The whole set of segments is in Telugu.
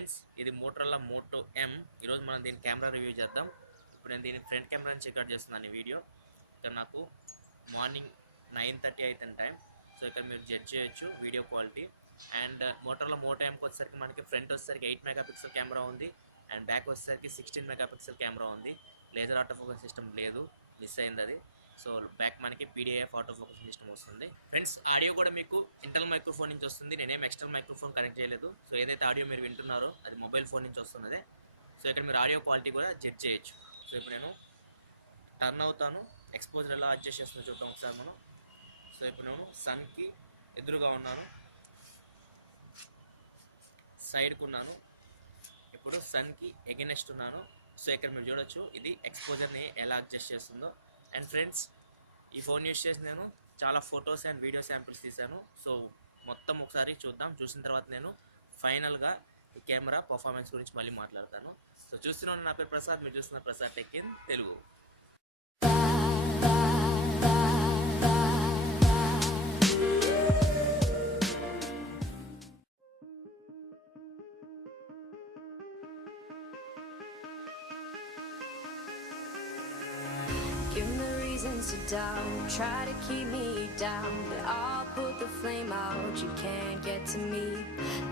ఫ్రెండ్స్, ఇది మోటరోలా మోటో M. ఈరోజు మనం దీని కెమెరా రివ్యూ చేద్దాం. ఇప్పుడు నేను దీని ఫ్రంట్ కెమెరాని చెక్అవుట్ చేస్తున్నాను ఈ వీడియో. ఇక్కడ నాకు మార్నింగ్ 9:30 అవుతుంది టైం. సో ఇక్కడ మీరు జడ్జ్ చేయొచ్చు video quality. And Motorola Moto Mకి వచ్చేసరికి మనకి ఫ్రంట్ వచ్చేసరికి 8 మెగాపిక్సెల్ కెమెరా ఉంది, అండ్ బ్యాక్ వచ్చేసరికి 16 మెగాపిక్సెల్ కెమెరా ఉంది. లేజర్ ఆటో ఫోకస్ సిస్టమ్ లేదు, మిస్ అయింది అది. సో బ్యాక్ మనకి PDAF ఆటో ఫోకస్ సిస్టమ్ వస్తుంది. ఫ్రెండ్స్, ఆడియో కూడా మీకు ఇంటర్నల్ మైక్రోఫోన్ నుంచి వస్తుంది. నేనేం ఎక్స్టర్నల్ మైక్రోఫోన్ కనెక్ట్ చేయలేదు. సో ఏదైతే ఆడియో మీరు వింటున్నారో అది మొబైల్ ఫోన్ నుంచి వస్తున్నదే. సో ఇక్కడ మీరు ఆడియో క్వాలిటీ కూడా జడ్జ్ చేయొచ్చు. సో ఇప్పుడు నేను టర్న్ అవుతాను, ఎక్స్పోజర్ ఎలా అడ్జస్ట్ చేస్తుందో చూద్దాం ఒకసారి మనం. సో ఇప్పుడు నేను సన్కి ఎదురుగా ఉన్నాను, సైడ్కి ఉన్నాను, ఇప్పుడు సన్కి ఎగెనెస్ట్ ఉన్నాను. సో ఇక్కడ మీరు చూడొచ్చు ఇది ఎక్స్పోజర్ని ఎలా అడ్జస్ట్ చేస్తుందో. అండ్ ఫ్రెండ్స్, ఈ ఫోన్ యూస్ చేసి నేను చాలా ఫొటోస్ అండ్ వీడియో శాంపిల్స్ తీశాను. సో మొత్తం ఒకసారి చూద్దాం. చూసిన తర్వాత నేను ఫైనల్గా ఈ కెమెరా పర్ఫార్మెన్స్ గురించి మళ్ళీ మాట్లాడతాను. సో చూస్తున్నాను, నా పేరు ప్రసాద్, మీరు చూస్తున్న Prasad tech in Telugu. Give me reasons to doubt, try to keep me down, but I'll put the flame out, you can't get to me.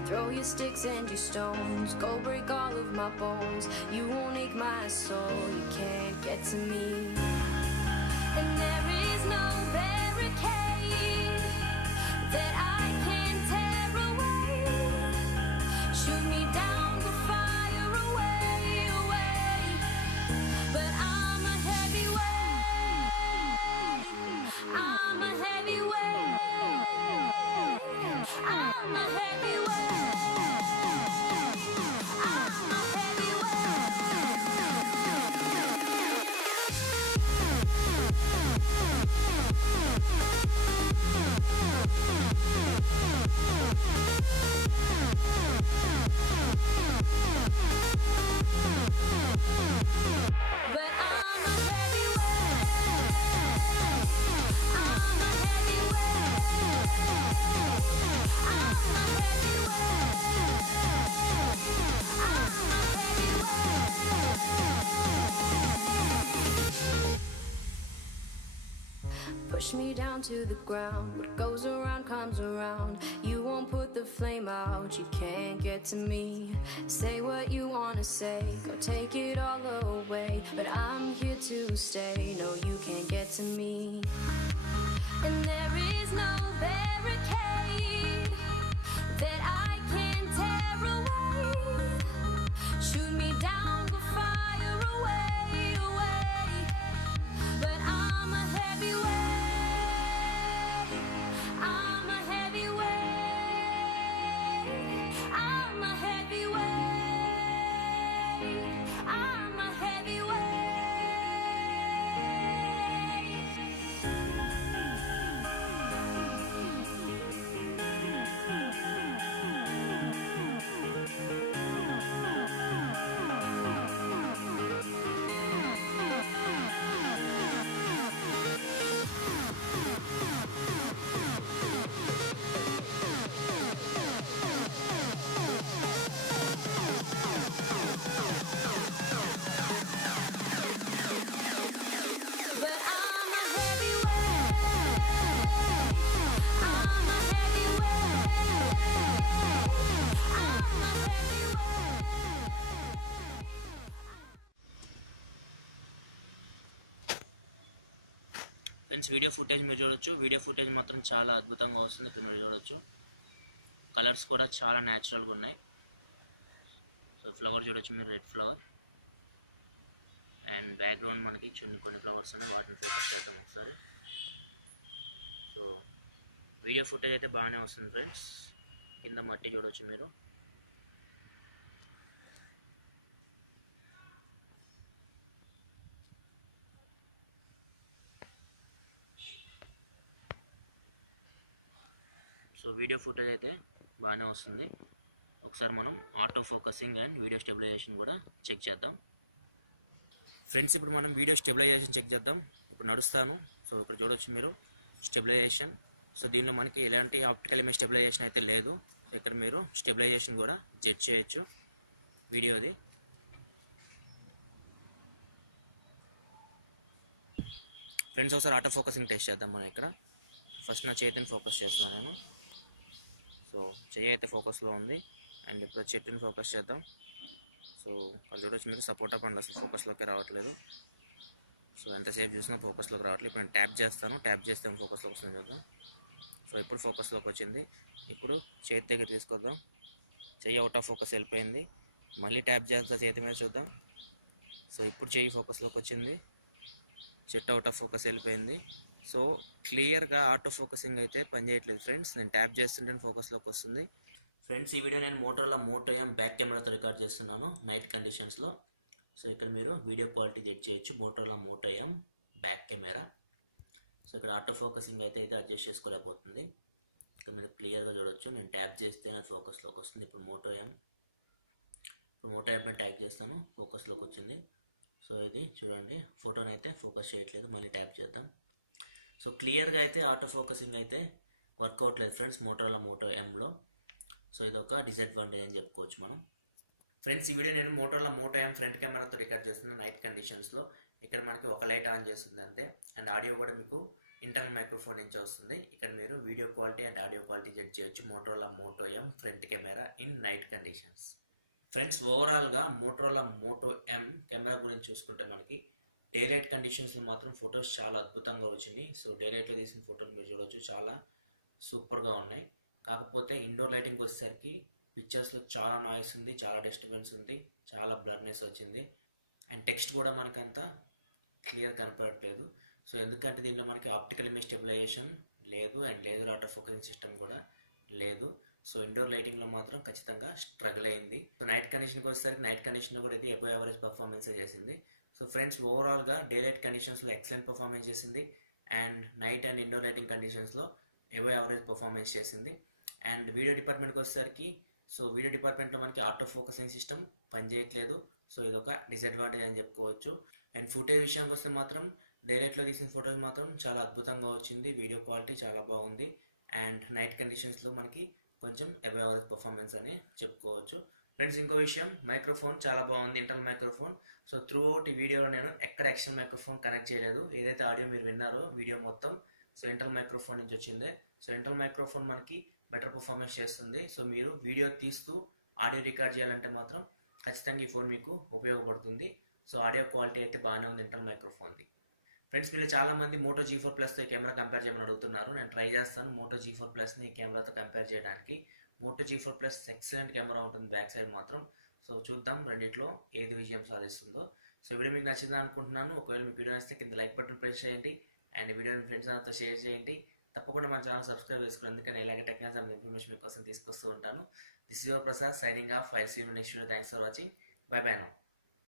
Throw your sticks and your stones, go break all of my bones, you won't ache my soul, you can't get to me. And there is no barricade that I can tear away. Shoot me down to fire away, away, but I'm a heavyweight. I'm a heavyweight. I'm a heavyweight. I'm a push me down to the ground. What goes around comes around. You won't put the flame out, you can't get to me. Say what you wanna say, go take it all away, but I'm here to stay. No, you can't get to me. And there is no barricade that I can tear away. Shoot me down, go fire away, away, but I'm a heavyweight. I'm a heavyweight. I'm a heavyweight. I'm a But I'm a heavyweight. I'm a heavyweight. I'm a friends, video footage మీరు చూడొచ్చు. వీడియో ఫుటేజ్ మాత్రం చాలా అద్భుతంగా వస్తుంది. ఇక్కడ మీరు చూడొచ్చు, కలర్స్ కూడా చాలా న్యాచురల్గా ఉన్నాయి. సో ఫ్లవర్ చూడొచ్చు మీరు, రెడ్ ఫ్లవర్. అండ్ బ్యాక్గ్రౌండ్ మనకి కొన్ని ఫ్లవర్స్ ఉన్నాయి, వాటిని ఫోకస్ చేద్దాం ఒకసారి. సో వీడియో ఫుటేజ్ అయితే బాగానే వస్తుంది ఫ్రెండ్స్. కింద మట్టి చూడొచ్చు మీరు. సో వీడియో ఫుటేజ్ అయితే బాగానే వస్తుంది. ఒకసారి మనం auto focusing and video stabilization కూడా చెక్ చేద్దాం. ఫ్రెండ్స్, ఇప్పుడు మనం వీడియో స్టెబిలైజేషన్ చెక్ చేద్దాం. ఇప్పుడు నడుస్తాను. సో ఇక్కడ చూడొచ్చు మీరు స్టెబిలైజేషన్. సో దీనిలో మనకి ఎలాంటి ఆప్టికల్ ఇమేజ్ స్టెబిలైజేషన్ అయితే లేదు. ఇక్కడ మీరు స్టెబిలైజేషన్ కూడా జడ్జ్ చేయొచ్చు. వీడియోది. ఫ్రెండ్స్ ఒకసారి ఆటో ఫోకసింగ్ టెస్ట్ చేద్దాం మనం ఇక్కడ. ఫస్ట్ నా చేతిని ఫోకస్ చేస్తున్నాను నేను. సో చెయ్యి అయితే ఫోకస్లో ఉంది. అండ్ ఇప్పుడు చెట్టుని ఫోకస్ చేద్దాం. సో వాళ్ళు చూడొచ్చు మీరు, సపోర్ట్ అప్ అండ్ అసలు ఫోకస్లోకి రావట్లేదు. సో ఎంతసేపు చూసినా ఫోకస్లోకి రావట్లేదు. ఇప్పుడు నేను ట్యాప్ చేస్తాను, ట్యాప్ చేస్తే ఫోకస్లోకి వస్తుంది చూద్దాం. సో ఇప్పుడు ఫోకస్లోకి వచ్చింది. ఇప్పుడు చేతి దగ్గర తీసుకొద్దాం. చెయ్యి అవుట్ ఆఫ్ ఫోకస్ వెళ్ళిపోయింది. మళ్ళీ ట్యాప్ చేస్తా చేతి మీద చూద్దాం. సో ఇప్పుడు చెయ్యి ఫోకస్లోకి వచ్చింది, చెట్టు అవుట్ ఆఫ్ ఫోకస్ వెళ్ళిపోయింది. సో క్లియర్గా ఆటో ఫోకసింగ్ అయితే పనిచేయట్లేదు ఫ్రెండ్స్. నేను ట్యాప్ చేస్తుంటే ఫోకస్లోకి వస్తుంది. ఫ్రెండ్స్ ఈ వీడియో నేను మోటోరోలా మోటో ఎం బ్యాక్ కెమెరాతో రికార్డ్ చేస్తున్నాను నైట్ కండిషన్స్లో. సో ఇక్కడ మీరు వీడియో క్వాలిటీ చెక్ చేయొచ్చు. మోటోరోలా మోటో ఎం బ్యాక్ కెమెరా. సో ఇక్కడ ఆటో ఫోకసింగ్ అయితే అడ్జస్ట్ చేసుకోలేకపోతుంది. ఇక్కడ మీరు క్లియర్గా చూడొచ్చు. నేను ట్యాప్ చేస్తే నా ఫోకస్లోకి వస్తుంది. ఇప్పుడు మోటో ఎం ట్యాప్ చేస్తాను, ఫోకస్లోకి వచ్చింది. సో ఇది చూడండి, ఫోటోని అయితే ఫోకస్ చేయట్లేదు. మళ్ళీ ట్యాప్ చేద్దాం. సో క్లియర్గా అయితే ఆటో ఫోకసింగ్ అయితే వర్క్ అవట్లేదు ఫ్రెండ్స్ మోటోరోలా మోటో ఎంలో. సో ఇది ఒక డిసడ్వాంటేజ్ అని చెప్పుకోవచ్చు మనం. ఫ్రెండ్స్ ఈ వీడియో నేను మోటోరోలా మోటో ఎం ఫ్రంట్ కెమెరాతో రికార్డ్ చేస్తున్నాను నైట్ కండిషన్స్లో. ఇక్కడ మనకి ఒక లైట్ ఆన్ చేస్తుంది అంతే. అండ్ ఆడియో కూడా మీకు ఇంటర్నల్ మైక్రోఫోన్ నుంచి వస్తుంది. ఇక్కడ మీరు video quality and audio quality check చేయొచ్చు Motorola Moto M front camera in night conditions. Friends ఓవరాల్గా మోటోరోలా మోటో ఎం కెమెరా గురించి చూసుకుంటే మనకి డే లైట్ కండిషన్స్లో మాత్రం ఫొటోస్ చాలా అద్భుతంగా వచ్చినాయి. సో డే లైట్లో తీసిన ఫోటోలు మీరు చూడవచ్చు, చాలా సూపర్గా ఉన్నాయి. కాకపోతే ఇండోర్ లైటింగ్ వచ్చేసరికి పిక్చర్స్లో చాలా నాయిస్ ఉంది, చాలా డిస్టర్బెన్స్ ఉంది, చాలా బ్లర్నెస్ వచ్చింది. అండ్ టెక్స్ట్ కూడా మనకి అంత క్లియర్ కనపడట్లేదు. సో ఎందుకంటే దీంట్లో మనకి ఆప్టికల్ ఇమేజ్ స్టెబిలైజేషన్ లేదు and laser auto focusing system కూడా లేదు. సో ఇండోర్ లైటింగ్లో మాత్రం ఖచ్చితంగా స్ట్రగుల్ అయింది. సో నైట్ కండిషన్కి వచ్చేసరికి నైట్ కండిషన్లో కూడా ఇది అబవ్ యావరేజ్ పర్ఫార్మెన్సే చేసింది. సో ఫ్రెండ్స్ ఓవరాల్గా డే లైట్ కండిషన్స్లో ఎక్సలెంట్ పర్ఫార్మెన్స్ చేసింది. And night and indoor lighting కండిషన్స్లో అబవ్ యావరేజ్ పర్ఫార్మెన్స్ చేసింది. అండ్ వీడియో డిపార్ట్మెంట్కి వచ్చేసరికి సో వీడియో డిపార్ట్మెంట్లో మనకి ఆటో ఫోకసింగ్ సిస్టమ్ పనిచేయట్లేదు. సో ఇది ఒక డిసడ్వాంటేజ్ అని చెప్పుకోవచ్చు. అండ్ ఫుటేజ్ విషయానికి వస్తే మాత్రం డైరెక్ట్లో తీసిన ఫొటోస్ మాత్రం చాలా అద్భుతంగా వచ్చింది. వీడియో క్వాలిటీ చాలా బాగుంది. అండ్ నైట్ కండిషన్స్లో మనకి కొంచెం అబవ్ యావరేజ్ పర్ఫార్మెన్స్ అని చెప్పుకోవచ్చు. ఫ్రెండ్స్ ఇంకో విషయం, మైక్రోఫోన్ చాలా బాగుంది, internal microphone. So through out ఈ వీడియోలో నేను ఎక్కడ ఎక్స్టర్నల్ మైక్రోఫోన్ కనెక్ట్ చేయలేదు. ఏదైతే ఆడియో మీరు విన్నారో వీడియో మొత్తం సో ఇంటర్నల్ మైక్రోఫోన్ నుంచి వచ్చిందే. సో ఇంటర్నల్ మైక్రోఫోన్ మనకి బెటర్ పర్ఫార్మెన్స్ చేస్తుంది. సో మీరు వీడియో తీస్తూ ఆడియో రికార్డ్ చేయాలంటే మాత్రం ఖచ్చితంగా ఈ ఫోన్ మీకు ఉపయోగపడుతుంది. సో ఆడియో క్వాలిటీ అయితే బాగానే ఉంది ఇంటర్నల్ మైక్రోఫోన్ది. ఫ్రెండ్స్ మీరు చాలామంది మోటో G4 Plusతో ఈ కెమెరా కంపేర్ చేయమని అడుగుతున్నారు. నేను ట్రై చేస్తాను మోటో G4 Plusని ఈ కెమెరాతో కంపేర్ చేయడానికి. Moto G4 Plus excellent camera ఉంటుంది బ్యాక్ సైడ్ మాత్రం. సో చూద్దాం రెండిట్లో ఏది విజయం సాధిస్తుందో. సో వీడియో మీకు నచ్చిందని అనుకుంటున్నాను. ఒకవేళ మీకు వీడియో నచ్చితే కింద లైక్ బటన్ ప్రెస్ చేయండి అండ్ వీడియోని ఫ్రెండ్స్ అందరితో షేర్ చేయండి. తప్పకుండా మన ఛానల్ సబ్స్క్రైబ్ చేసుకోండి, ఎందుకంటే ఇలాగే టెక్నాలజీ అండ్ ఇన్ఫర్మేషన్ మీకోసం తీసుకొస్తూ ఉంటాను. This is your Prasad signing off. I see you next video. Thanks for watching. Bye bye now.